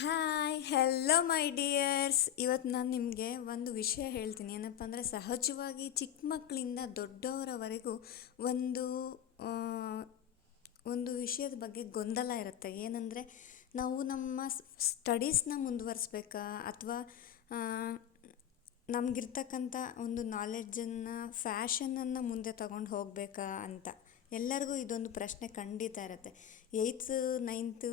Hi hello ಮೈ dears. ಇವತ್ತು ನಾನು ನಿಮಗೆ ಒಂದು ವಿಷಯ ಹೇಳ್ತೀನಿ. ಏನಪ್ಪ ಅಂದರೆ, ಸಹಜವಾಗಿ ಚಿಕ್ಕ ಮಕ್ಕಳಿಂದ ದೊಡ್ಡವರವರೆಗೂ ಒಂದು ಆ, ಒಂದು ವಿಷಯದ ಬಗ್ಗೆ ಗೊಂದಲ ಇರುತ್ತೆ. ಏನಂದರೆ, ನಾವು ನಮ್ಮ ಸ್ಟಡೀಸ್ನ ಮುಂದುವರಿಸ್ಬೇಕಾ, ಅಥವಾ ನಮಗಿರ್ತಕ್ಕಂಥ ಒಂದು ನಾಲೆಡ್ಜನ್ನು, ಫ್ಯಾಷನನ್ನು ಮುಂದೆ ತಗೊಂಡು ಹೋಗಬೇಕಾ ಅಂತ ಎಲ್ಲರಿಗೂ ಇದೊಂದು ಪ್ರಶ್ನೆ ಖಂಡಿತ ಇರುತ್ತೆ. ಏಯ್ತ್, ನೈನ್ತು,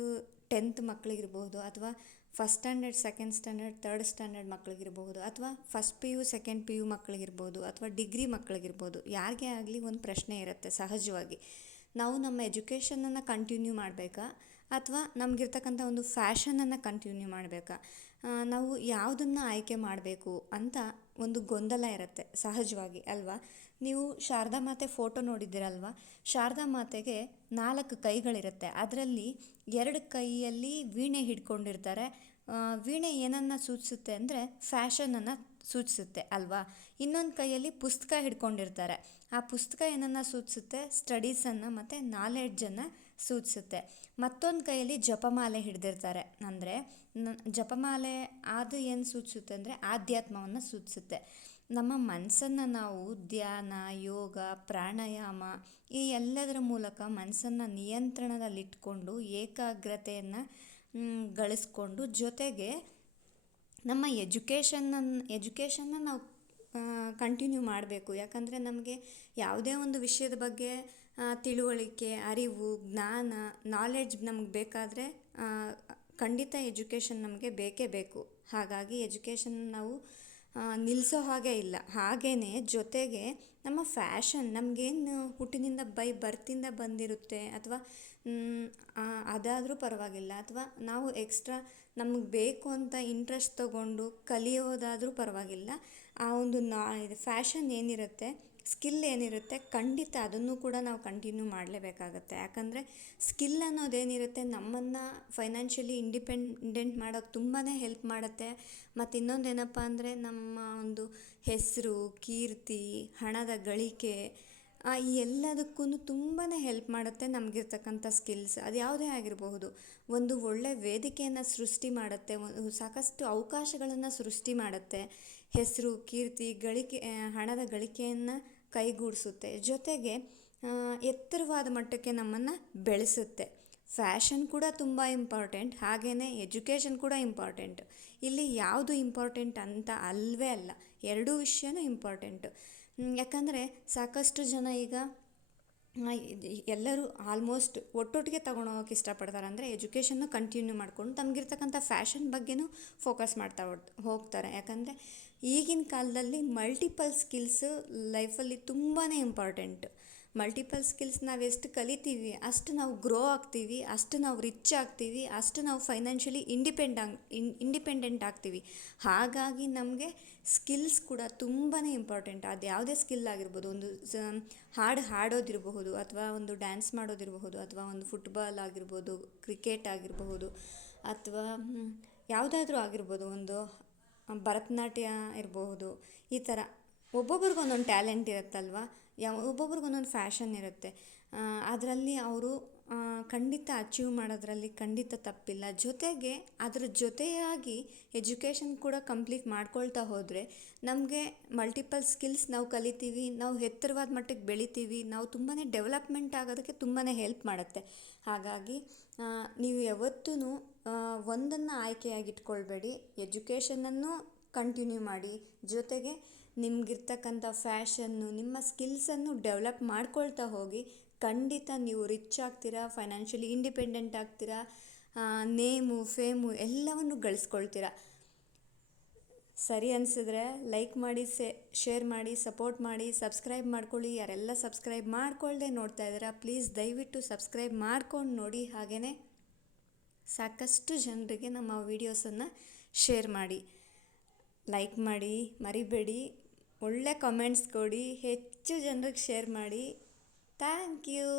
ಟೆಂತ್ ಮಕ್ಕಳಿಗಿರ್ಬೋದು, ಅಥವಾ first standard, second standard, third standard ಮಕ್ಕಳಿಗಿರ್ಬೋದು, ಅಥವಾ first P U, second P U ಮಕ್ಕಳಿಗಿರ್ಬೋದು, ಅಥವಾ ಡಿಗ್ರಿ ಮಕ್ಕಳಿಗಿರ್ಬೋದು, ಯಾರಿಗೇ ಆಗಲಿ ಒಂದು ಪ್ರಶ್ನೆ ಇರುತ್ತೆ ಸಹಜವಾಗಿ. ನಾವು ನಮ್ಮ ಎಜುಕೇಷನನ್ನು ಕಂಟಿನ್ಯೂ ಮಾಡಬೇಕಾ, ಅಥವಾ ನಮಗಿರ್ತಕ್ಕಂಥ ಒಂದು ಫ್ಯಾಷನನ್ನು ಕಂಟಿನ್ಯೂ ಮಾಡಬೇಕಾ, ನಾವು ಯಾವುದನ್ನು ಆಯ್ಕೆ ಮಾಡಬೇಕು ಅಂತ ಒಂದು ಗೊಂದಲ ಇರುತ್ತೆ ಸಹಜವಾಗಿ, ಅಲ್ವಾ? ನೀವು ಶಾರದಾ ಮಾತೆ ಫೋಟೋ ನೋಡಿದ್ದೀರಲ್ವ? ಶಾರದಾ ಮಾತೆಗೆ 4 ಕೈಗಳಿರುತ್ತೆ. ಅದರಲ್ಲಿ 2 ಕೈಯಲ್ಲಿ ವೀಣೆ ಹಿಡ್ಕೊಂಡಿರ್ತಾರೆ. ವೀಣೆ ಏನನ್ನು ಸೂಚಿಸುತ್ತೆ ಅಂದರೆ ಫ್ಯಾಷನನ್ನು ಸೂಚಿಸುತ್ತೆ, ಅಲ್ವಾ? ಇನ್ನೊಂದು ಕೈಯಲ್ಲಿ ಪುಸ್ತಕ ಹಿಡ್ಕೊಂಡಿರ್ತಾರೆ. ಆ ಪುಸ್ತಕ ಏನನ್ನು ಸೂಚಿಸುತ್ತೆ? ಸ್ಟಡೀಸನ್ನು ಮತ್ತು ನಾಲೆಡ್ಜನ್ನು ಸೂಚಿಸುತ್ತೆ. ಮತ್ತೊಂದು ಕೈಯಲ್ಲಿ ಜಪಮಾಲೆ ಹಿಡ್ದಿರ್ತಾರೆ. ಅಂದರೆ ಜಪಮಾಲೆ ಅದು ಏನು ಸೂಚಿಸುತ್ತೆ ಅಂದರೆ ಆಧ್ಯಾತ್ಮವನ್ನು ಸೂಚಿಸುತ್ತೆ. ನಮ್ಮ ಮನಸ್ಸನ್ನು ನಾವು ಧ್ಯಾನ, ಯೋಗ, ಪ್ರಾಣಾಯಾಮ ಈ ಎಲ್ಲದರ ಮೂಲಕ ಮನಸ್ಸನ್ನು ನಿಯಂತ್ರಣದಲ್ಲಿಟ್ಕೊಂಡು ಏಕಾಗ್ರತೆಯನ್ನು ಗಳಿಸ್ಕೊಂಡು, ಜೊತೆಗೆ ನಮ್ಮ ಎಜುಕೇಷನ್ನ ನಾವು ಕಂಟಿನ್ಯೂ ಮಾಡಬೇಕು. ಯಾಕಂದರೆ ನಮಗೆ ಯಾವುದೇ ಒಂದು ವಿಷಯದ ಬಗ್ಗೆ ತಿಳುವಳಿಕೆ, ಅರಿವು, ಜ್ಞಾನ, ನಾಲೆಡ್ಜ್ ನಮಗೆ ಬೇಕಾದರೆ ಖಂಡಿತ ಎಜುಕೇಷನ್ ನಮಗೆ ಬೇಕೇ ಬೇಕು. ಹಾಗಾಗಿ ಎಜುಕೇಷನ್ ನಾವು ನಿಲ್ಲಿಸೋ ಹಾಗೆ ಇಲ್ಲ. ಹಾಗೆಯೇ ಜೊತೆಗೆ ನಮ್ಮ ಫ್ಯಾಷನ್ ನಮಗೇನು ಹುಟ್ಟಿನಿಂದ ಬರ್ತಿಂದ ಬಂದಿರುತ್ತೆ, ಅಥವಾ ಅದಾದರೂ ಪರವಾಗಿಲ್ಲ, ಅಥವಾ ನಾವು ಎಕ್ಸ್ಟ್ರಾ ನಮಗೆ ಬೇಕು ಅಂತ ಇಂಟ್ರೆಸ್ಟ್ ತಗೊಂಡು ಕಲಿಯೋದಾದರೂ ಪರವಾಗಿಲ್ಲ. ಆ ಒಂದು ಫ್ಯಾಷನ್ ಏನಿರುತ್ತೆ, ಸ್ಕಿಲ್ ಏನಿರುತ್ತೆ, ಖಂಡಿತ ಅದನ್ನು ಕೂಡ ನಾವು ಕಂಟಿನ್ಯೂ ಮಾಡಲೇಬೇಕಾಗತ್ತೆ. ಯಾಕಂದರೆ ಸ್ಕಿಲ್ ಅನ್ನೋದೇನಿರುತ್ತೆ ನಮ್ಮನ್ನು ಫೈನಾನ್ಷಿಯಲಿ ಇಂಡಿಪೆಂಡೆಂಟ್ ಮಾಡೋಕ್ಕೆ ತುಂಬಾ ಹೆಲ್ಪ್ ಮಾಡುತ್ತೆ. ಮತ್ತು ಇನ್ನೊಂದೇನಪ್ಪ ಅಂದರೆ, ನಮ್ಮ ಒಂದು ಹೆಸರು, ಕೀರ್ತಿ, ಹಣದ ಗಳಿಕೆ ಈ ಎಲ್ಲದಕ್ಕೂ ತುಂಬಾ ಹೆಲ್ಪ್ ಮಾಡುತ್ತೆ ನಮಗಿರ್ತಕ್ಕಂಥ ಸ್ಕಿಲ್ಸ್. ಅದು ಯಾವುದೇ ಆಗಿರಬಹುದು. ಒಂದು ಒಳ್ಳೆಯ ವೇದಿಕೆಯನ್ನು ಸೃಷ್ಟಿ ಮಾಡುತ್ತೆ, ಸಾಕಷ್ಟು ಅವಕಾಶಗಳನ್ನು ಸೃಷ್ಟಿ ಮಾಡುತ್ತೆ. ಹೆಸರು, ಕೀರ್ತಿ, ಗಳಿಕೆ, ಹಣದ ಗಳಿಕೆಯನ್ನು ಕೈಗೂಡಿಸುತ್ತೆ. ಜೊತೆಗೆ ಎತ್ತರವಾದ ಮಟ್ಟಕ್ಕೆ ನಮ್ಮನ್ನು ಬೆಳೆಸುತ್ತೆ. ಫ್ಯಾಷನ್ ಕೂಡ ತುಂಬ ಇಂಪಾರ್ಟೆಂಟ್, ಹಾಗೆಯೇ ಎಜುಕೇಷನ್ ಕೂಡ ಇಂಪಾರ್ಟೆಂಟ್. ಇಲ್ಲಿ ಯಾವುದು ಇಂಪಾರ್ಟೆಂಟ್ ಅಂತ ಅಲ್ಲವೇ ಅಲ್ಲ, ಎರಡೂ ವಿಷಯನೂ ಇಂಪಾರ್ಟೆಂಟು. ಯಾಕಂದರೆ ಸಾಕಷ್ಟು ಜನ ಈಗ ಎಲ್ಲರೂ ಆಲ್ಮೋಸ್ಟ್ ಒಟ್ಟೊಟ್ಟಿಗೆ ತೊಗೊಂಡೋಗೋಕೆ ಇಷ್ಟಪಡ್ತಾರೆ. ಅಂದರೆ ಎಜುಕೇಷನ್ನು ಕಂಟಿನ್ಯೂ ಮಾಡಿಕೊಂಡು ತಮಗಿರ್ತಕ್ಕಂಥ ಫ್ಯಾಷನ್ ಬಗ್ಗೆನೂ ಫೋಕಸ್ ಮಾಡ್ತಾ ಹೋಗ್ತಾರೆ. ಯಾಕಂದರೆ ಈಗಿನ ಕಾಲದಲ್ಲಿ ಮಲ್ಟಿಪಲ್ ಸ್ಕಿಲ್ಸು ಲೈಫಲ್ಲಿ ತುಂಬಾ ಇಂಪಾರ್ಟೆಂಟ್. ಮಲ್ಟಿಪಲ್ ಸ್ಕಿಲ್ಸ್ ನಾವು ಎಷ್ಟು ಕಲಿತೀವಿ ಅಷ್ಟು ನಾವು ಗ್ರೋ ಆಗ್ತೀವಿ, ಅಷ್ಟು ನಾವು ರಿಚ್ ಆಗ್ತೀವಿ, ಅಷ್ಟು ನಾವು ಫೈನಾನ್ಷಿಯಲಿ ಇಂಡಿಪೆಂಡೆಂಟ್ ಆಗ್ತೀವಿ. ಹಾಗಾಗಿ ನಮಗೆ ಸ್ಕಿಲ್ಸ್ ಕೂಡ ತುಂಬಾ ಇಂಪಾರ್ಟೆಂಟ್. ಅದು ಯಾವುದೇ ಸ್ಕಿಲ್ ಆಗಿರ್ಬೋದು, ಒಂದು ಹಾಡು ಹಾಡೋದಿರಬಹುದು, ಅಥವಾ ಒಂದು ಡ್ಯಾನ್ಸ್ ಮಾಡೋದಿರಬಹುದು, ಅಥವಾ ಒಂದು ಫುಟ್ಬಾಲ್ ಆಗಿರ್ಬೋದು, ಕ್ರಿಕೆಟ್ ಆಗಿರಬಹುದು, ಅಥವಾ ಯಾವುದಾದ್ರೂ ಆಗಿರ್ಬೋದು, ಒಂದು ಭರತನಾಟ್ಯ ಇರಬಹುದು. ಈ ಥರ ಒಬ್ಬೊಬ್ರಿಗೆ ಒಂದೊಂದು ಟ್ಯಾಲೆಂಟ್ ಇರುತ್ತಲ್ವ, ಒಬ್ಬೊಬ್ರಿಗೆ ಒಂದೊಂದು ಫ್ಯಾಷನ್ ಇರುತ್ತೆ. ಅದರಲ್ಲಿ ಅವರು ಖಂಡಿತ ಅಚೀವ್ ಮಾಡೋದ್ರಲ್ಲಿ ಖಂಡಿತ ತಪ್ಪಿಲ್ಲ. ಜೊತೆಗೆ ಅದರ ಜೊತೆಯಾಗಿ ಎಜುಕೇಷನ್ ಕೂಡ ಕಂಪ್ಲೀಟ್ ಮಾಡ್ಕೊಳ್ತಾ ಹೋದರೆ ನಮಗೆ ಮಲ್ಟಿಪಲ್ ಸ್ಕಿಲ್ಸ್ ನಾವು ಕಲಿತೀವಿ, ನಾವು ಎತ್ತರವಾದ ಮಟ್ಟಕ್ಕೆ ಬೆಳಿತೀವಿ, ನಾವು ತುಂಬಾ ಡೆವಲಪ್ಮೆಂಟ್ ಆಗೋದಕ್ಕೆ ತುಂಬಾ ಹೆಲ್ಪ್ ಮಾಡುತ್ತೆ. ಹಾಗಾಗಿ ನೀವು ಯಾವತ್ತೂ ಒಂದನ್ನು ಆಯ್ಕೆಯಾಗಿಟ್ಕೊಳ್ಬೇಡಿ, ಎಜುಕೇಷನನ್ನು ಕಂಟಿನ್ಯೂ ಮಾಡಿ, ಜೊತೆಗೆ ನಿಮಗಿರ್ತಕ್ಕಂಥ ಫ್ಯಾಷನ್ನು, ನಿಮ್ಮ ಸ್ಕಿಲ್ಸನ್ನು ಡೆವಲಪ್ ಮಾಡ್ಕೊಳ್ತಾ ಹೋಗಿ. ಖಂಡಿತ ನೀವು ರಿಚ್ ಆಗ್ತೀರಾ, ಫೈನಾನ್ಷಿಯಲಿ ಇಂಡಿಪೆಂಡೆಂಟ್ ಆಗ್ತೀರಾ, ನೇಮು, ಫೇಮು ಎಲ್ಲವನ್ನು ಗಳಿಸ್ಕೊಳ್ತೀರಾ. ಸರಿ ಅನಿಸಿದ್ರೆ ಲೈಕ್ ಮಾಡಿ, ಶೇರ್ ಮಾಡಿ, ಸಪೋರ್ಟ್ ಮಾಡಿ, ಸಬ್ಸ್ಕ್ರೈಬ್ ಮಾಡ್ಕೊಳ್ಳಿ. ಯಾರೆಲ್ಲ ಸಬ್ಸ್ಕ್ರೈಬ್ ಮಾಡ್ಕೊಳ್ದೆ ನೋಡ್ತಾ ಇದ್ದೀರಾ, ಪ್ಲೀಸ್ ದಯವಿಟ್ಟು ಸಬ್ಸ್ಕ್ರೈಬ್ ಮಾಡ್ಕೊಂಡು ನೋಡಿ. ಹಾಗೆಯೇ ಸಾಕಷ್ಟು ಜನರಿಗೆ ನಮ್ಮ ವೀಡಿಯೋಸನ್ನು ಶೇರ್ ಮಾಡಿ, ಲೈಕ್ ಮಾಡಿ, ಮರಿಬೇಡಿ. ಒಳ್ಳೆ ಕಮೆಂಟ್ಸ್ ಕೊಡಿ, ಹೆಚ್ಚು ಜನರಿಗೆ ಶೇರ್ ಮಾಡಿ. Thank you.